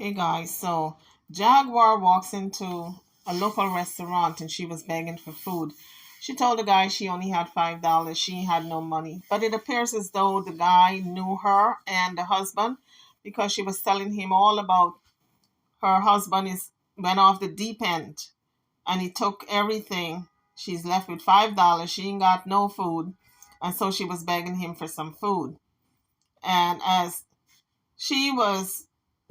Hey guys, so Jaguar walks into a local restaurant and she was begging for food. She told the guy she only had $5. She had no money. But it appears as though the guy knew her and the husband because she was telling him all about her husband is went off the deep end and he took everything. She's left with $5. She ain't got no food. And so she was begging him for some food. And as she was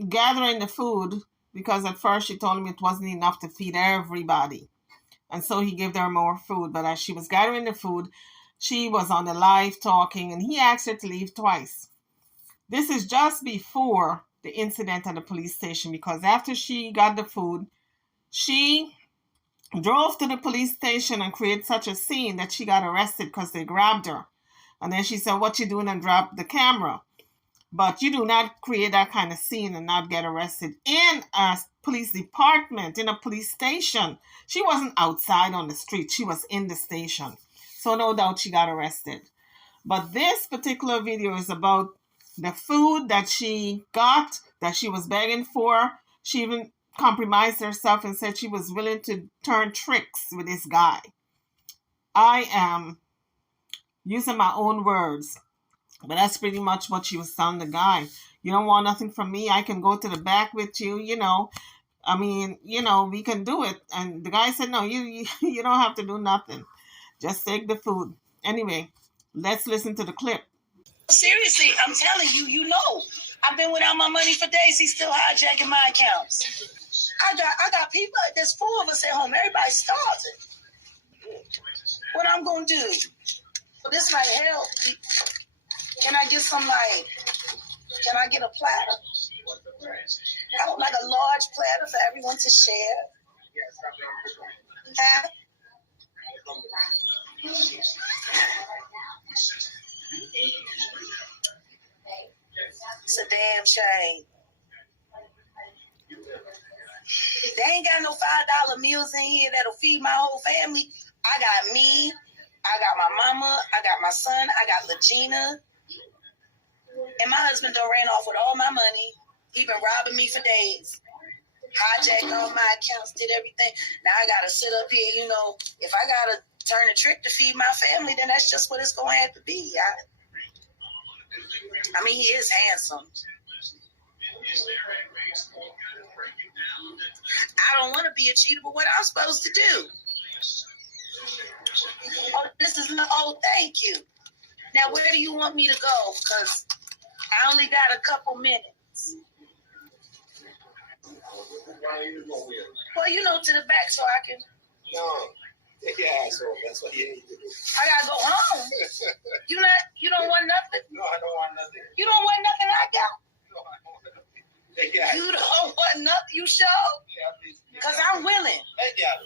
gathering the food, because at first she told him it wasn't enough to feed everybody. And so he gave her more food. But as she was gathering the food, she was on the live talking and he asked her to leave twice. This is just before the incident at the police station because after she got the food, she drove to the police station and created such a scene that she got arrested because they grabbed her. And then she said, "What you doing?" and dropped the camera. But you do not create that kind of scene and not get arrested in a police department, in a police station. She wasn't outside on the street. She was in the station. So no doubt she got arrested. But this particular video is about the food that she got, that she was begging for. She even compromised herself and said she was willing to turn tricks with this guy. I am using my own words. But that's pretty much what she was telling the guy. You don't want nothing from me. I can go to the back with you, we can do it. And the guy said, no, you don't have to do nothing. Just take the food. Anyway, let's listen to the clip. Seriously, I'm telling you, I've been without my money for days. He's still hijacking my accounts. I got people, there's 4 of us at home. Everybody's starving. What I'm going to do? Well, this might help. Can I get can I get a platter? I would like a large platter for everyone to share. Huh? It's a damn shame. They ain't got no $5 meals in here that'll feed my whole family. I got me, I got my mama, I got my son, I got Legina. And my husband done ran off with all my money. He been robbing me for days. Hijacked all my accounts, did everything. Now I gotta sit up here, if I gotta turn a trick to feed my family, then that's just what it's gonna have to be. I mean, he is handsome. I don't want to be a cheater, but what I'm supposed to do? Oh, thank you. Now, where do you want me to go? Because I only got a couple minutes. Well, to the back so I can. No, take your ass home. That's what you need to do. I gotta go home. You don't want nothing? No, I don't want nothing. You don't want nothing I got? No, I don't want nothing. Take your ass. You don't want nothing? You sure? Yeah, please. Because I'm willing. Take your ass.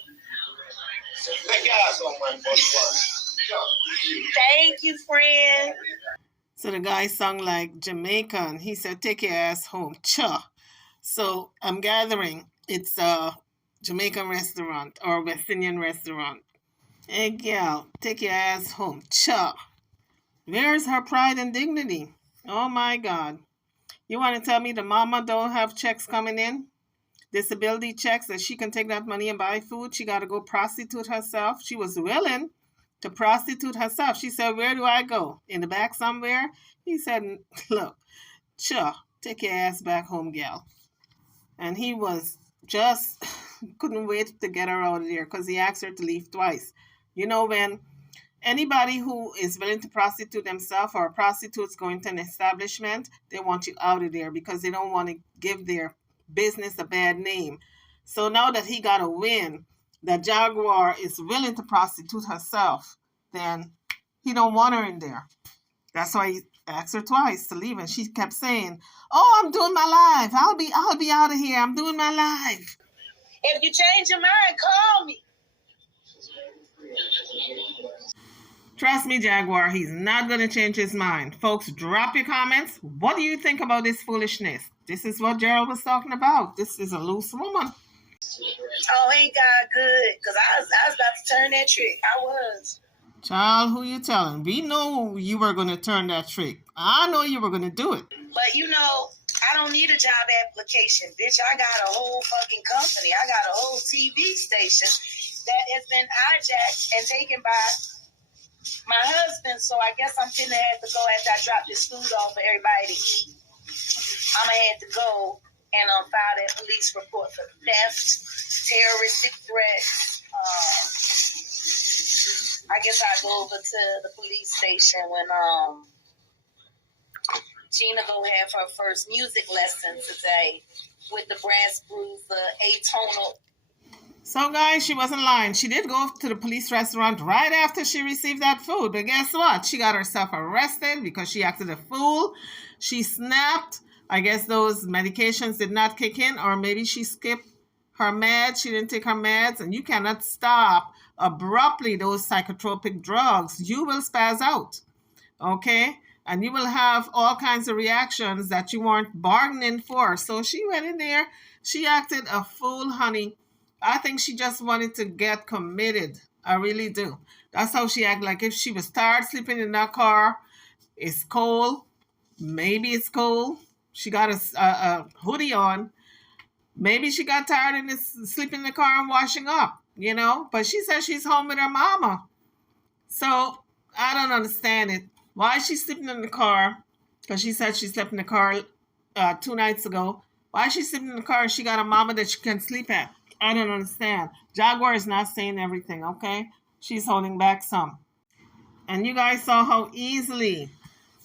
Take your ass home, my boy. Thank you, friend. So the guy sung like Jamaican. He said, take your ass home. Cha. So I'm gathering it's a Jamaican restaurant or West Indian restaurant. Hey, gal, take your ass home. Cha. Where's her pride and dignity? Oh, my God. You want to tell me the mama don't have checks coming in? Disability checks that she can take that money and buy food? She got to go prostitute herself. She was willing to prostitute herself. She said, where do I go? In the back somewhere? He said, look, take your ass back home, gal. And he was just, couldn't wait to get her out of there because he asked her to leave twice. When anybody who is willing to prostitute themselves or prostitutes going to an establishment, they want you out of there because they don't want to give their business a bad name. So now that he got a win, that Jaguar is willing to prostitute herself, then he don't want her in there. That's why he asked her twice to leave, and she kept saying, "Oh, I'm doing my live. I'll be out of here. I'm doing my live." If you change your mind, call me. Trust me, Jaguar, he's not going to change his mind. Folks, drop your comments. What do you think about this foolishness? This is what Gerald was talking about. This is a loose woman. Oh, ain't God good? Because I was about to turn that trick. I was. Child, who you telling? We know you were going to turn that trick. I know you were going to do it. But I don't need a job application, bitch. I got a whole fucking company. I got a whole TV station that has been hijacked and taken by my husband. So I guess I'm finna have to go after I drop this food off for everybody to eat. I'm gonna have to go and file that police report for theft, terroristic threats. I guess I'll go over to the police station when Gina go have her first music lesson today with the brass bruiser, atonal. So, guys, she wasn't lying. She did go to the police restaurant right after she received that food. But guess what? She got herself arrested because she acted a fool. She snapped. I guess those medications did not kick in, or maybe she skipped her meds. She didn't take her meds. And you cannot stop abruptly those psychotropic drugs. You will spaz out. Okay? And you will have all kinds of reactions that you weren't bargaining for. So she went in there. She acted a fool, honey. I think she just wanted to get committed. I really do. That's how she acted. Like if she was tired sleeping in that car, it's cold. Maybe it's cold. She got a hoodie on. Maybe she got tired and is sleeping in the car and washing up, you know. But she says she's home with her mama. So I don't understand it. Why is she sleeping in the car? Because she said she slept in the car 2 nights ago. Why is she sleeping in the car and she got a mama that she can sleep at? I don't understand. Jaguar is not saying everything, okay? She's holding back some. And you guys saw how easily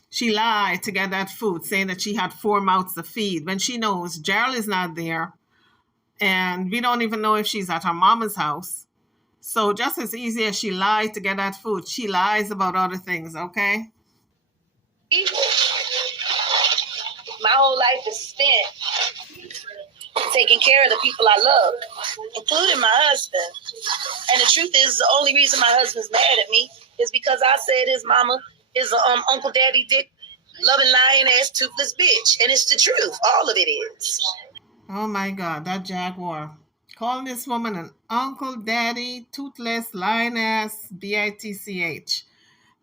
she lied to get that food, saying that she had 4 mouths to feed when she knows Gerald is not there. And we don't even know if she's at her mama's house. So just as easy as she lied to get that food, she lies about other things, okay? People. My whole life is spent taking care of the people I love, including my husband. And the truth is, the only reason my husband's mad at me is because I said his mama is a Uncle Daddy Dick, loving, lying ass, toothless bitch. And it's the truth. All of it is. Oh my God, that Jaguar. Calling this woman an Uncle Daddy, toothless, lying ass, bitch.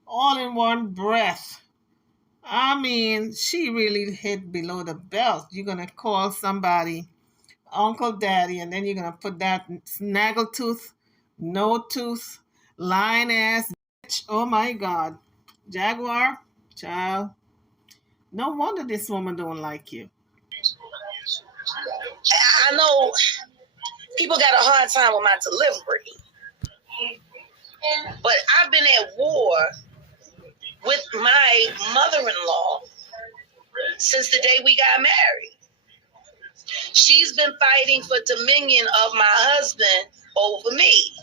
All in one breath. I mean, she really hit below the belt. You're going to call somebody Uncle Daddy, and then you're going to put that snaggletooth, no tooth, lying ass bitch. Oh my God. Jaguar, child. No wonder this woman don't like you. I know people got a hard time with my delivery, but I've been at war with my mother-in-law since the day we got married. She's been fighting for dominion of my husband over me.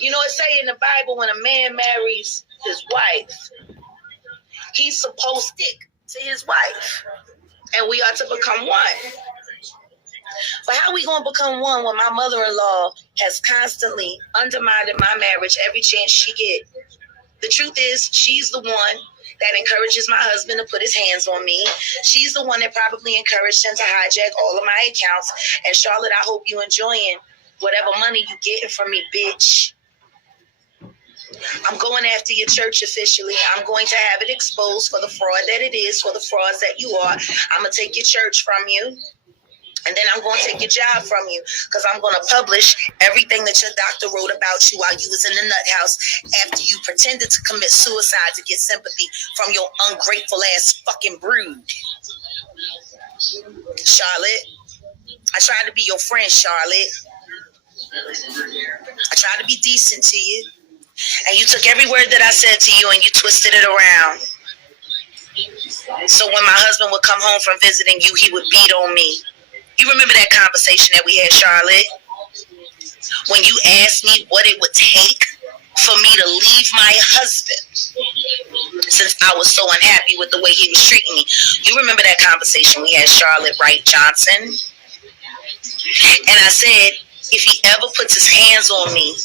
You know, it say in the Bible, when a man marries his wife, he's supposed to stick to his wife, and we are to become one. But how we gonna become one when my mother-in-law has constantly undermined my marriage every chance she get? The truth is, she's the one that encourages my husband to put his hands on me. She's the one that probably encouraged him to hijack all of my accounts. And Charlotte, I hope you enjoying whatever money you getting from me, bitch. I'm going after your church officially. I'm going to have it exposed for the fraud that it is, for the frauds that you are. I'm going to take your church from you. And then I'm going to take your job from you, because I'm going to publish everything that your doctor wrote about you while you was in the nut house after you pretended to commit suicide to get sympathy from your ungrateful ass fucking brood. Charlotte, I tried to be your friend, Charlotte. I tried to be decent to you. And you took every word that I said to you and you twisted it around. So when my husband would come home from visiting you, he would beat on me. You remember that conversation that we had, Charlotte? When you asked me what it would take for me to leave my husband, since I was so unhappy with the way he was treating me. You remember that conversation we had, Charlotte Wright Johnson? And I said, if he ever puts his hands on me,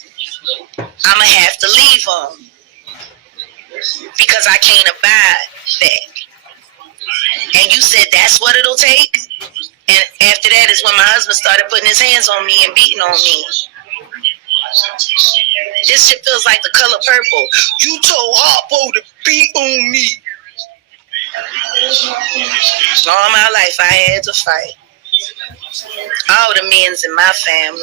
I'm going to have to leave him, because I can't abide that. And you said that's what it'll take? And after that is when my husband started putting his hands on me and beating on me. This shit feels like The Color Purple. You told Harpo to beat on me. All my life I had to fight. All the men's in my family.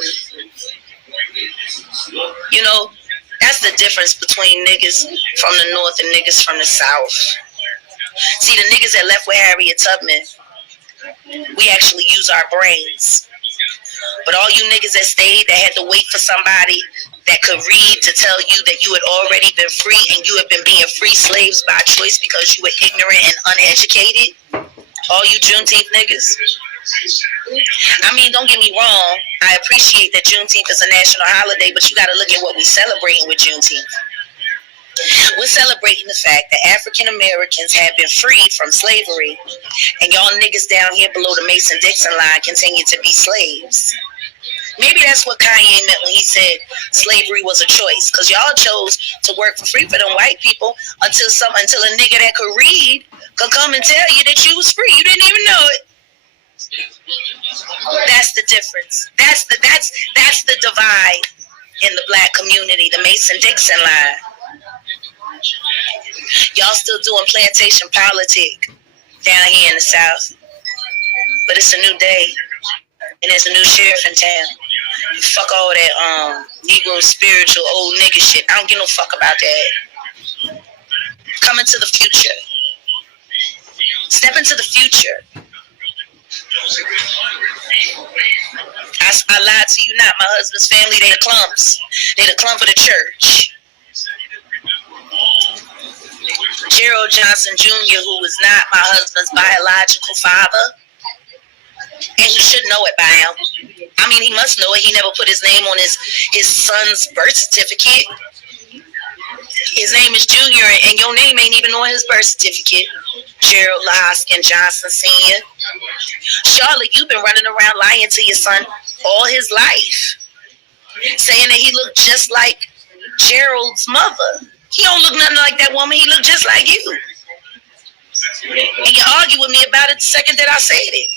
You know, that's the difference between niggas from the north and niggas from the south. See, the niggas that left with Harriet Tubman, we actually use our brains. But all you niggas that stayed, that had to wait for somebody that could read to tell you that you had already been free and you had been being free slaves by choice because you were ignorant and uneducated. All you Juneteenth niggas. I mean, don't get me wrong. I appreciate that Juneteenth is a national holiday, but you got to look at what we're celebrating with Juneteenth. We're celebrating the fact that African Americans have been freed from slavery, and y'all niggas down here below the Mason-Dixon line continue to be slaves. Maybe that's what Kanye meant when he said slavery was a choice, because y'all chose to work for free for them white people until a nigga that could read could come and tell you that you was free. You didn't even know it. That's the difference. That's the divide in the black community, the Mason-Dixon line. Y'all still doing plantation politic down here in the South. But it's a new day. And there's a new sheriff in town. Fuck all that Negro spiritual old nigga shit. I don't give no fuck about that. Come into the future. Step into the future. I lied to you not. My husband's family, they the clumps. They the clump of the church. Gerald Johnson Jr., who was not my husband's biological father, and he should know it by now. I mean, he must know it. He never put his name on his son's birth certificate. His name is Junior, and your name ain't even on his birth certificate. Gerald Lahoskin Johnson Sr. Charlotte, you've been running around lying to your son all his life, saying that he looked just like Gerald's mother. He don't look nothing like that woman. He look just like you. And you argue with me about it the second that I said it.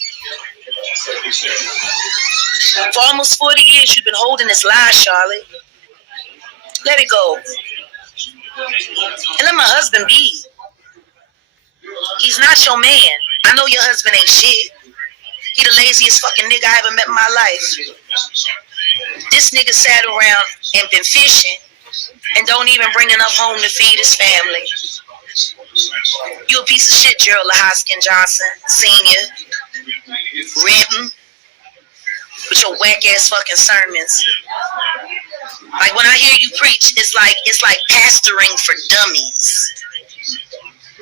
For almost 40 years, you've been holding this lie, Charlotte. Let it go. And let my husband be. He's not your man. I know your husband ain't shit. He the laziest fucking nigga I ever met in my life. This nigga sat around and been fishing and don't even bring enough home to feed his family. You a piece of shit, Gerald Lahoskin Johnson Sr. Written with your whack ass fucking sermons. Like when I hear you preach, it's like pastoring for dummies.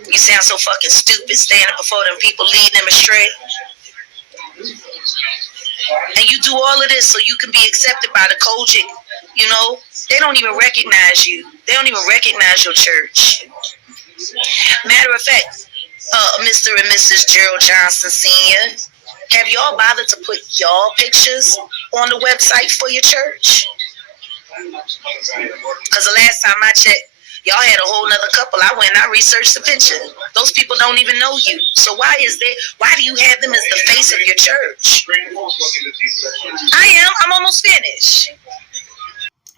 You sound so fucking stupid standing before them people leading them astray. And you do all of this so you can be accepted by the Kojic, you know? They don't even recognize you. They don't even recognize your church. Matter of fact, Mr. and Mrs. Gerald Johnson Sr., have y'all bothered to put y'all pictures on the website for your church? Because the last time I checked, y'all had a whole nother couple. I went and I researched the picture. Those people don't even know you. So why do you have them as the face of your church? I'm almost finished.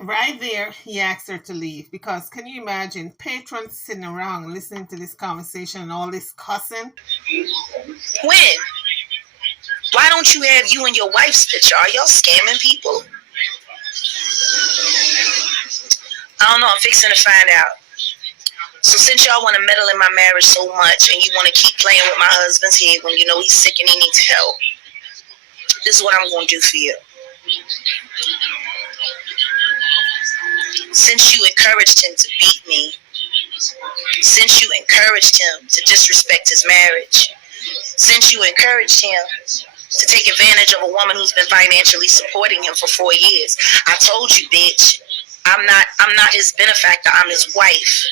Right there, he asked her to leave because can you imagine patrons sitting around listening to this conversation and all this cussing? When? Why don't you have you and your wife's picture? Are y'all scamming people? I don't know. I'm fixing to find out. So since y'all want to meddle in my marriage so much and you want to keep playing with my husband's head when you know he's sick and he needs help, this is what I'm going to do for you. Since you encouraged him to beat me, since you encouraged him to disrespect his marriage, since you encouraged him to take advantage of a woman who's been financially supporting him for 4 years, I told you, bitch, I'm not his benefactor, I'm his wife.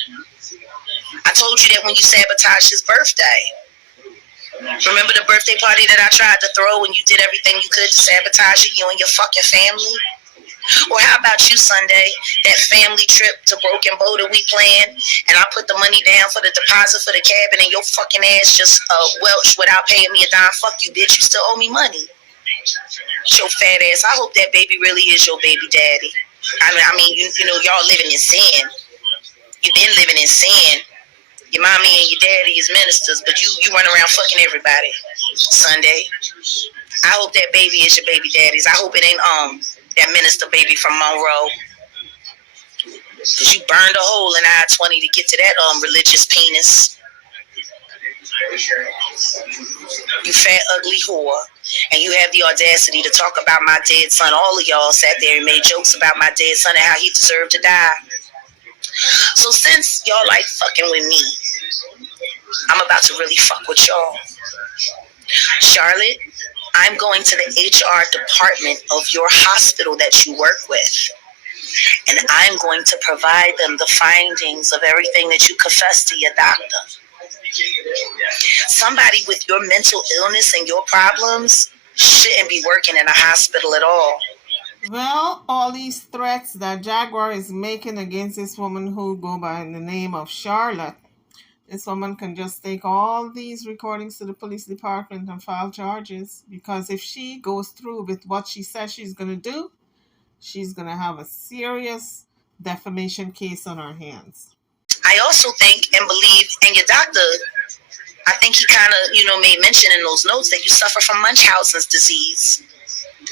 I told you that when you sabotaged his birthday. Remember the birthday party that I tried to throw and you did everything you could to sabotage it, you and your fucking family? Or how about you, Sunday, that family trip to Broken Bow that we planned, and I put the money down for the deposit for the cabin, and your fucking ass just welched without paying me a dime. Fuck you, bitch. You still owe me money. Your fat ass. I hope that baby really is your baby daddy. I mean, you know, y'all living in sin. You've been living in sin. Your mommy and your daddy is ministers, but you run around fucking everybody. Sunday. I hope that baby is your baby daddy's. I hope it ain't that minister baby from Monroe. Cause you burned a hole in I-20 to get to that religious penis. You fat ugly whore. And you have the audacity to talk about my dead son. All of y'all sat there and made jokes about my dead son and how he deserved to die. So since y'all like fucking with me, I'm about to really fuck with y'all. Charlotte, I'm going to the HR department of your hospital that you work with. And I'm going to provide them the findings of everything that you confess to your doctor. Somebody with your mental illness and your problems shouldn't be working in a hospital at all. Well, all these threats that Jaguar is making against this woman who go by the name of Charlotte, this woman can just take all these recordings to the police department and file charges, because if she goes through with what she says she's going to do, she's going to have a serious defamation case on her hands. I also think and believe, and your doctor, I think he kind of, made mention in those notes that you suffer from Munchausen's disease.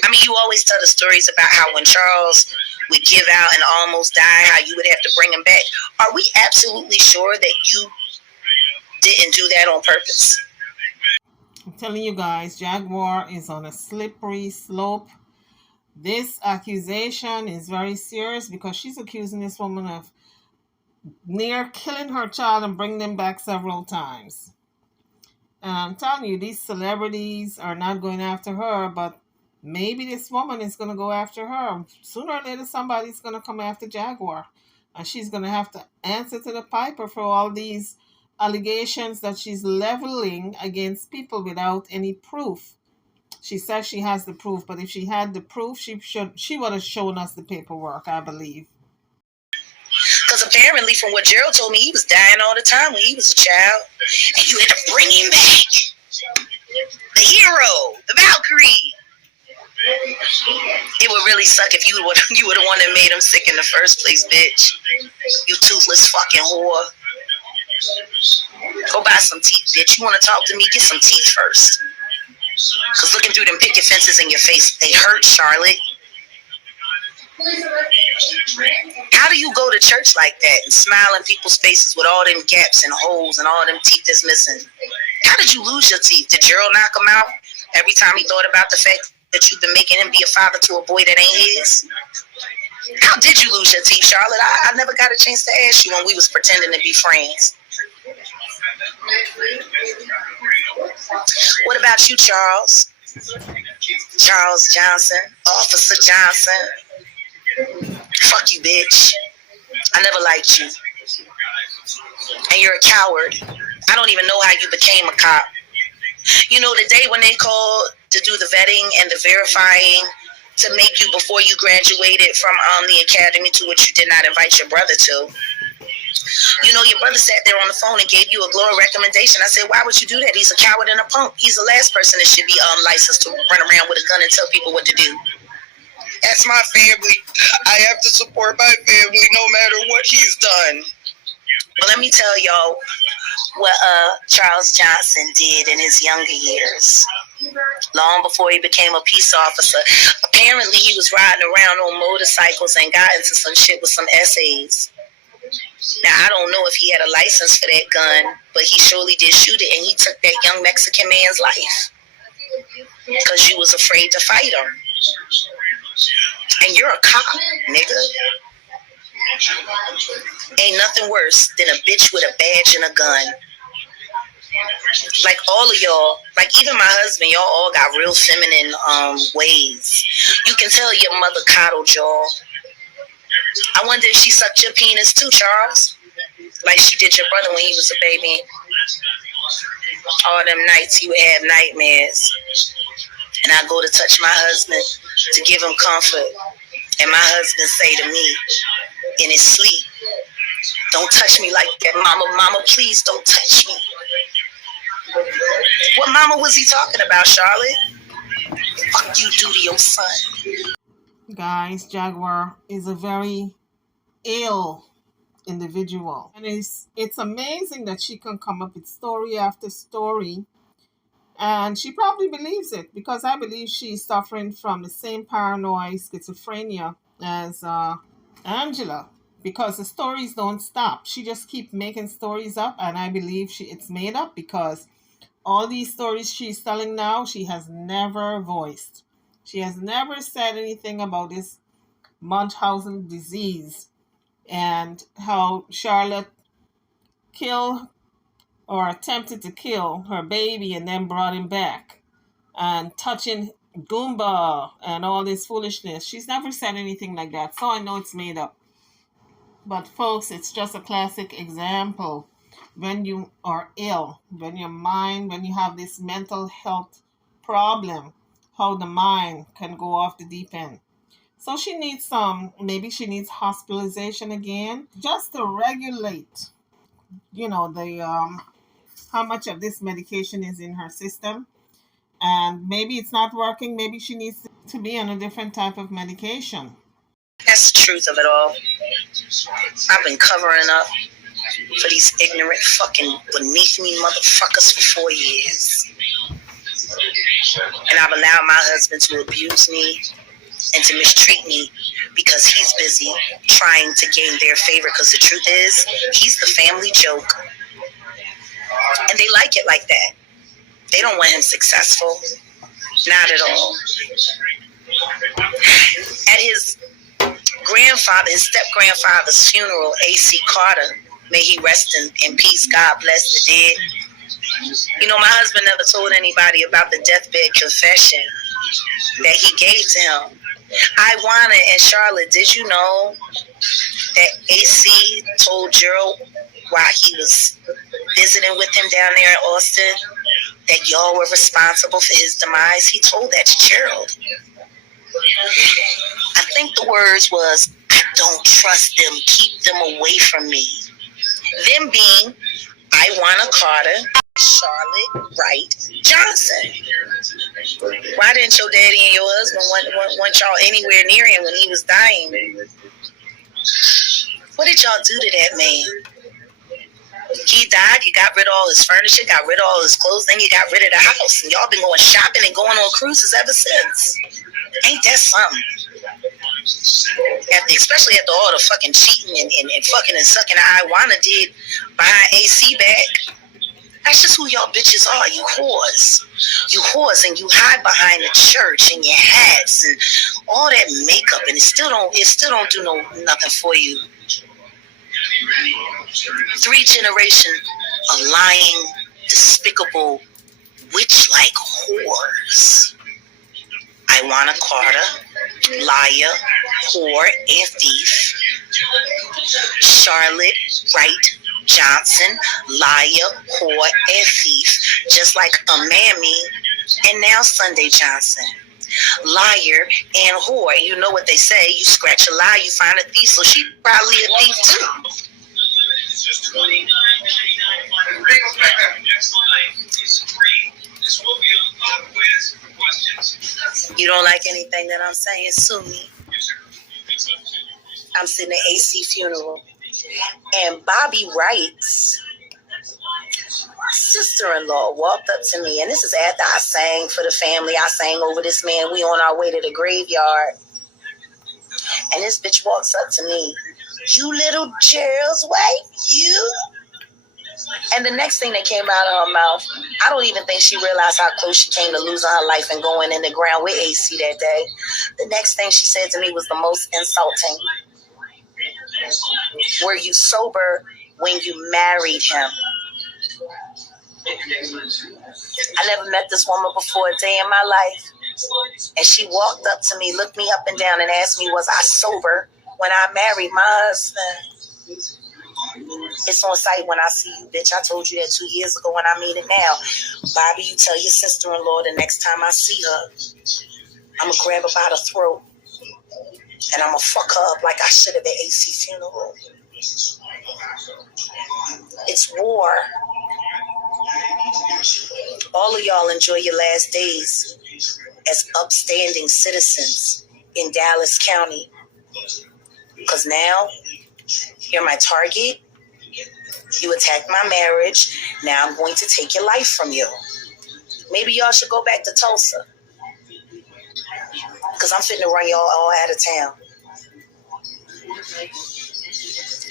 I mean, you always tell the stories about how when Charles would give out and almost die, how you would have to bring him back. Are we absolutely sure that you didn't do that on purpose? I'm telling you guys, Jaguar is on a slippery slope. This accusation is very serious because she's accusing this woman of near killing her child and bringing them back several times. And I'm telling you, these celebrities are not going after her, but maybe this woman is going to go after her. Sooner or later, somebody's going to come after Jaguar. And she's going to have to answer to the piper for all these allegations that she's leveling against people without any proof. She says she has the proof, but if she had the proof, she would have shown us the paperwork, I believe. Because apparently, from what Gerald told me, he was dying all the time when he was a child. And you had to bring him back. The hero, the Valkyrie. It would really suck if you were the one that made him sick in the first place, bitch. You toothless fucking whore. Go buy some teeth, bitch. You want to talk to me? Get some teeth first. Because looking through them picket fences in your face, they hurt, Charlotte. How do you go to church like that and smile in people's faces with all them gaps and holes and all them teeth that's missing? How did you lose your teeth? Did Gerald knock them out every time he thought about the fact that you've been making him be a father to a boy that ain't his? How did you lose your teeth, Charlotte? I never got a chance to ask you when we was pretending to be friends. What about you, Charles? Charles Johnson, Officer Johnson. Fuck you, bitch. I never liked you. And you're a coward. I don't even know how you became a cop. You know, the day when they called to do the vetting and the verifying to make you before you graduated from the academy, to which you did not invite your brother to. You know, your brother sat there on the phone and gave you a glowing recommendation. I said, why would you do that? He's a coward and a punk. He's the last person that should be licensed to run around with a gun and tell people what to do. That's my family. I have to support my family no matter what he's done. Well, let me tell y'all what Charles Johnson did in his younger years. Long before he became a peace officer. Apparently, he was riding around on motorcycles and got into some shit with some essays. Now, I don't know if he had a license for that gun, but he surely did shoot it, and he took that young Mexican man's life because you was afraid to fight him. And you're a cop, nigga. Ain't nothing worse than a bitch with a badge and a gun. Like all of y'all, like even my husband, y'all all got real feminine ways. You can tell your mother coddled y'all. I wonder if she sucked your penis too, Charles, like she did your brother when he was a baby. All them nights he would have nightmares, and I go to touch my husband to give him comfort, and my husband say to me in his sleep, "Don't touch me like that, mama, please don't touch me." What mama was he talking about, Charlotte? Fuck you do to your son. Guys, Jaguar is a very ill individual. And it's amazing that she can come up with story after story. And she probably believes it because I believe she's suffering from the same paranoid schizophrenia as Angela. Because the stories don't stop. She just keep making stories up, and I believe it's made up because all these stories she's telling now, she has never voiced. She has never said anything about this Munchausen disease and how Charlotte killed or attempted to kill her baby and then brought him back and touching Goomba and all this foolishness. She's never said anything like that, so I know it's made up. But folks, it's just a classic example when you are ill, when you have this mental health problem, how the mind can go off the deep end. So maybe she needs hospitalization again just to regulate, the how much of this medication is in her system. And maybe it's not working. Maybe she needs to be on a different type of medication. That's the truth of it all. I've been covering up for these ignorant fucking beneath me motherfuckers for 4 years. And I've allowed my husband to abuse me and to mistreat me because he's busy trying to gain their favor, because the truth is, he's the family joke. And they like it like that. They don't want him successful. Not at all. At his step-grandfather's funeral, A.C. Carter, may he rest in peace, God bless the dead. You know, my husband never told anybody about the deathbed confession that he gave to him. Iwana and Charlotte, did you know that AC told Gerald while he was visiting with him down there in Austin that y'all were responsible for his demise? He told that to Gerald. I think the words was, I don't trust them, keep them away from me. Them being Iwana Carter, Charlotte Wright Johnson. Why didn't your daddy and your husband want y'all anywhere near him when he was dying? What did y'all do to that man? He died, you got rid of all his furniture, got rid of all his clothes, then you got rid of the house. And y'all been going shopping and going on cruises ever since. Ain't that something? Especially after all the fucking cheating and fucking and sucking Iwana did behind AC back. That's just who y'all bitches are, you whores. You whores, and you hide behind the church and your hats and all that makeup, and it still don't do nothing for you. 3 generations of lying, despicable, witch-like whores. Iwana Carter, liar, whore, and thief. Charlotte Wright Johnson, liar, whore, and thief, just like a Mammy and now Sunday Johnson. Liar and whore. And you know what they say, you scratch a lie, you find a thief, so she's probably a thief too. You don't like anything that I'm saying? Sue me. I'm sitting at AC funeral, and Bobby Wright's sister-in-law walked up to me, and this is after I sang for the family. I sang over this man. We on our way to the graveyard, and this bitch walks up to me. You little Gerald's wife, you? And the next thing that came out of her mouth, I don't even think she realized how close she came to losing her life and going in the ground with AC that day. The next thing she said to me was the most insulting. Were you sober when you married him? I never met this woman before a day in my life. And she walked up to me, looked me up and down, and asked me, was I sober when I married my husband? It's on sight when I see you, bitch. I told you that 2 years ago, and I mean it now. Bobby, you tell your sister-in-law the next time I see her, I'm going to grab her by the throat, and I'm going to fuck her up like I should have at AC funeral. It's war. All of y'all enjoy your last days as upstanding citizens in Dallas County. Because now You're my target. You attacked my marriage. Now I'm going to take your life from you. Maybe y'all should go back to Tulsa. Because I'm fitting to run y'all all out of town.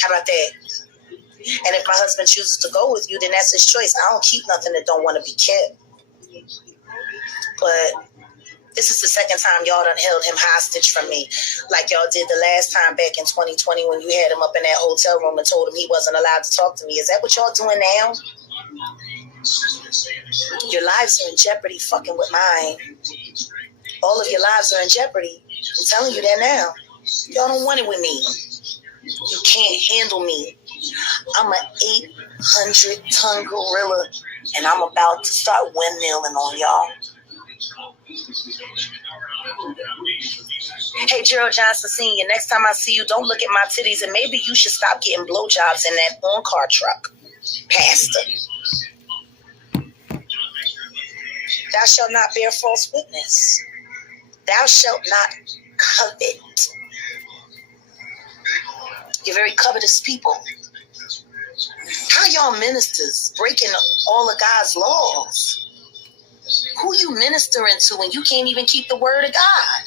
How about that? And if my husband chooses to go with you, then that's his choice. I don't keep nothing that don't want to be kept. But this is the second time y'all done held him hostage from me, like y'all did the last time back in 2020 when you had him up in that hotel room and told him he wasn't allowed to talk to me. Is that what y'all doing now? Your lives are in jeopardy fucking with mine. All of your lives are in jeopardy. I'm telling you that now. Y'all don't want it with me. You can't handle me. I'm an 800-ton gorilla, and I'm about to start windmilling on y'all. Hey, Gerald Johnson Sr., next time I see you, don't look at my titties, and maybe you should stop getting blowjobs in that on-car truck. Pastor. Thou shalt not bear false witness. Thou shalt not covet. You're very covetous people. How y'all ministers breaking all of God's laws? Who you ministering to when you can't even keep the word of God?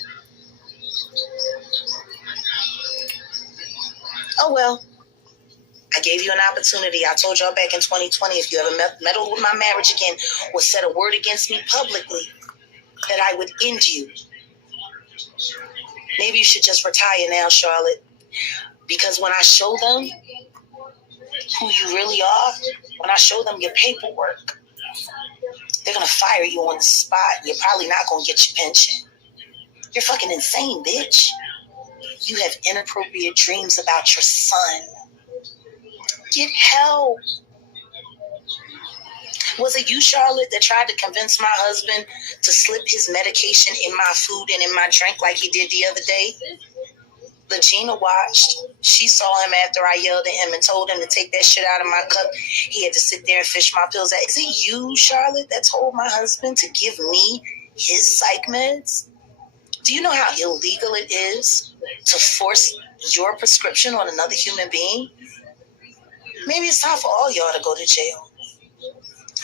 Oh, well. I gave you an opportunity. I told y'all back in 2020, if you ever meddled with my marriage again or said a word against me publicly, that I would end you. Maybe you should just retire now, Charlotte. Because when I show them who you really are, when I show them your paperwork, they're going to fire you on the spot. You're probably not going to get your pension. You're fucking insane, bitch. You have inappropriate dreams about your son. Get help. Was it you, Charlotte, that tried to convince my husband to slip his medication in my food and in my drink like he did the other day? Legina watched. She saw him after I yelled at him and told him to take that shit out of my cup. He had to sit there and fish my pills out. Is it you, Charlotte, that told my husband to give me his psych meds? Do you know how illegal it is to force your prescription on another human being? Maybe it's time for all y'all to go to jail.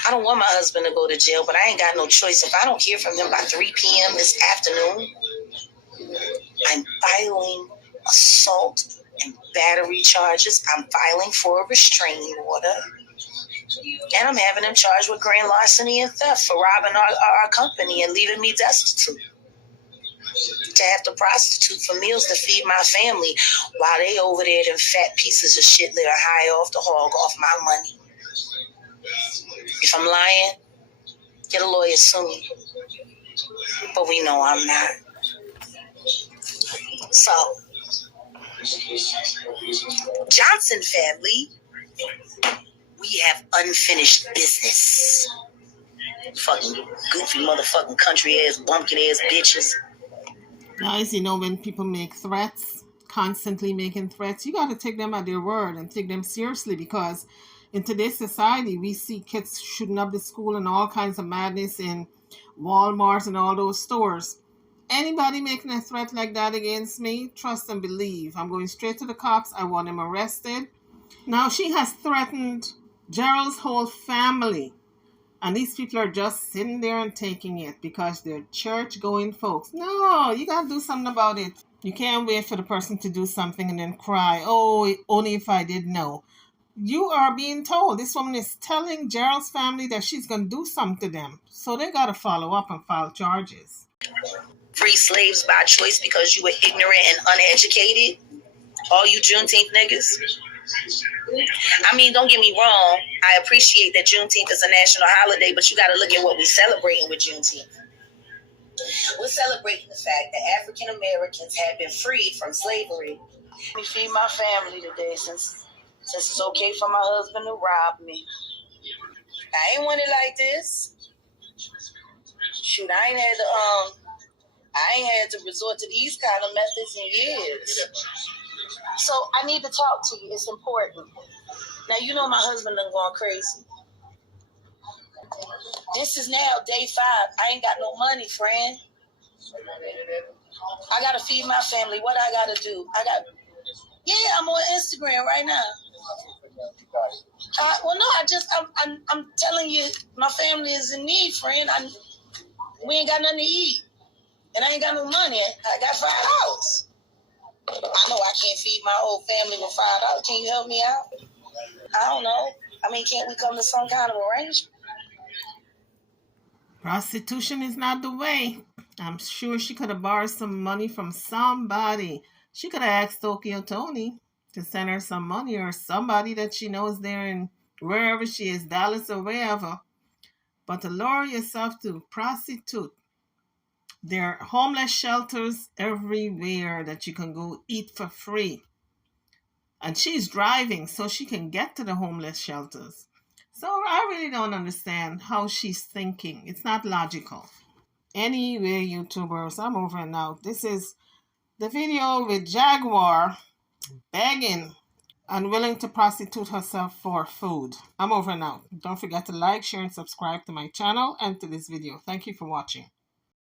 I don't want my husband to go to jail, but I ain't got no choice. If I don't hear from him by 3 p.m. this afternoon, I'm filing assault and battery charges. I'm filing for a restraining order. And I'm having him charged with grand larceny and theft for robbing our company and leaving me destitute. To have to prostitute for meals to feed my family while they over there, them fat pieces of shit that are high off the hog off my money. If I'm lying, get a lawyer, sue me. But we know I'm not. So, Johnson family, we have unfinished business. Fucking goofy motherfucking country ass, bumpkin ass bitches. Guys, you know, when people make threats, constantly making threats, you got to take them at their word and take them seriously, because in today's society, we see kids shooting up the school and all kinds of madness in Walmart and all those stores. Anybody making a threat like that against me, trust and believe. I'm going straight to the cops. I want him arrested. Now, she has threatened Gerald's whole family. And these people are just sitting there and taking it because they're church-going folks. No, you got to do something about it. You can't wait for the person to do something and then cry, oh, only if I did know. You are being told. This woman is telling Gerald's family that she's going to do something to them. So they got to follow up and file charges. Free slaves by choice because you were ignorant and uneducated. All you Juneteenth niggas. I mean, don't get me wrong. I appreciate that Juneteenth is a national holiday, but you got to look at what we're celebrating with Juneteenth. We're celebrating the fact that African Americans have been freed from slavery. Let me feed my family today since it's okay for my husband to rob me. I ain't want it like this. Shoot, I ain't had to resort to these kind of methods in years. So I need to talk to you. It's important. Now, you know my husband done gone crazy. This is now day 5. I ain't got no money, friend. I got to feed my family. What I got to do? Yeah, I'm on Instagram right now. Well, no, I'm telling you, my family is in need, friend. We ain't got nothing to eat, and I ain't got no money. I got $5. I know I can't feed my whole family with $5. Can you help me out? I don't know. I mean, can't we come to some kind of arrangement? Prostitution is not the way. I'm sure she could have borrowed some money from somebody. She could have asked Tokyo Tony to send her some money, or somebody that she knows there in wherever she is, Dallas or wherever. But to lure yourself to prostitute, there are homeless shelters everywhere that you can go eat for free. And she's driving so she can get to the homeless shelters. So I really don't understand how she's thinking. It's not logical. Anyway, YouTubers, I'm over and out. This is the video with Jaguar begging and willing to prostitute herself for food. I'm over and out. Don't forget to like, share, and subscribe to my channel and to this video. Thank you for watching.